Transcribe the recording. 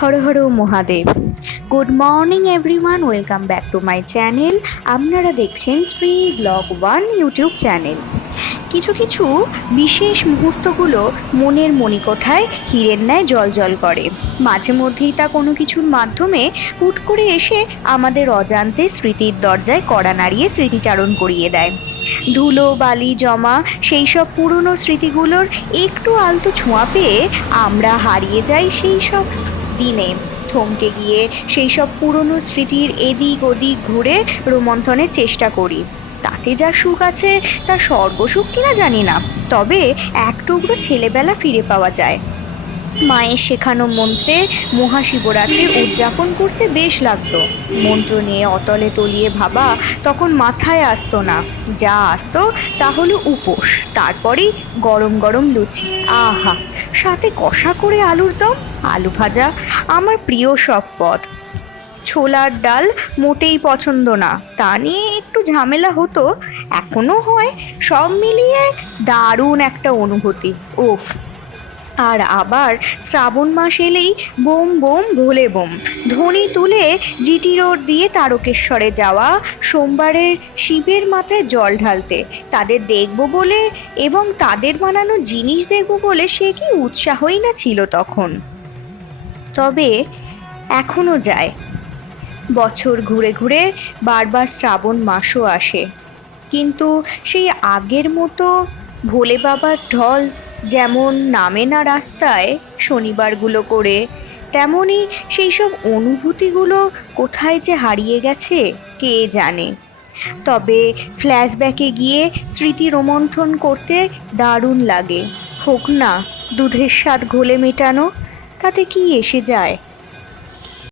Har Har Mahadev. Good morning everyone, welcome back to my channel. আপনারা দেখছেন Shri blog one YouTube channel. কিছু কিছু বিশেষ মুহূর্তগুলো মনের মণিকোঠায় হীরের ন্যায় জ্বলজ্বল করে। মাঝে মধ্যেই তা কোনো কিছুর মাধ্যমে হুট করে এসে আমাদের অজান্তে স্মৃতির দরজায় কড়া নাড়িয়ে স্মৃতিচারণ করিয়ে দেয়। ধুলো বালি জমা সেই সব পুরনো স্মৃতিগুলোর একটু আলতো ছোঁয়া পেয়ে আমরা হারিয়ে যাই সেই সব দিনে। থমকে গিয়ে সেই সব পুরনো স্মৃতির এদিক ওদিক ঘুরে রোমন্থনের চেষ্টা করি। তাতে যা সুখ আছে তা স্বর্গসুখ কিনা জানি না, তবে এক টুকরো ছেলেবেলা ফিরে পাওয়া যায়। মায়ের শেখানো মন্ত্রে মহাশিবরাত্রি উদযাপন করতে বেশ লাগতো। মন্ত্র নিয়ে অতলে তলিয়ে ভাবা তখন মাথায় আসতো না। যা আসতো তা হলো উপোস, তারপরেই গরম গরম লুচি, আহা, সাথে কষা করে আলুর দম, আলু ভাজা, আমার প্রিয় সব পদ। ছোলার ডাল মোটেই পছন্দ না, তা নিয়ে একটু ঝামেলা হতো, এখনো হয়। সব মিলিয়ে দারুণ একটা অনুভূতি, উফ। আর আবার শ্রাবণ মাস এলেই বোম বোম ভোলে বোম ধ্বনি তুলে জিটি রোড দিয়ে তারকেশ্বরে যাওয়া, সোমবারের শিবের মাথায় জল ঢালতে, তাদের দেখব বলে এবং তাদের বানানো জিনিস দেখব বলে সে কি উৎসাহই না ছিল তখন। তবে এখনো যায়। বছর ঘুরে ঘুরে বারবার শ্রাবণ মাসও আসে, কিন্তু সেই আগের মতো ভোলে বাবার ঢল যেমন নামে না রাস্তায় শনিবারগুলো করে, তেমনই সেই সব অনুভূতিগুলো কোথায় যে হারিয়ে গেছে কে জানে। তবে ফ্ল্যাশব্যাকে গিয়ে স্মৃতি রোমন্থন করতে দারুণ লাগে। হোক না দুধের স্বাদ ঘোলে মেটানো, তাতে কি এসে যায়।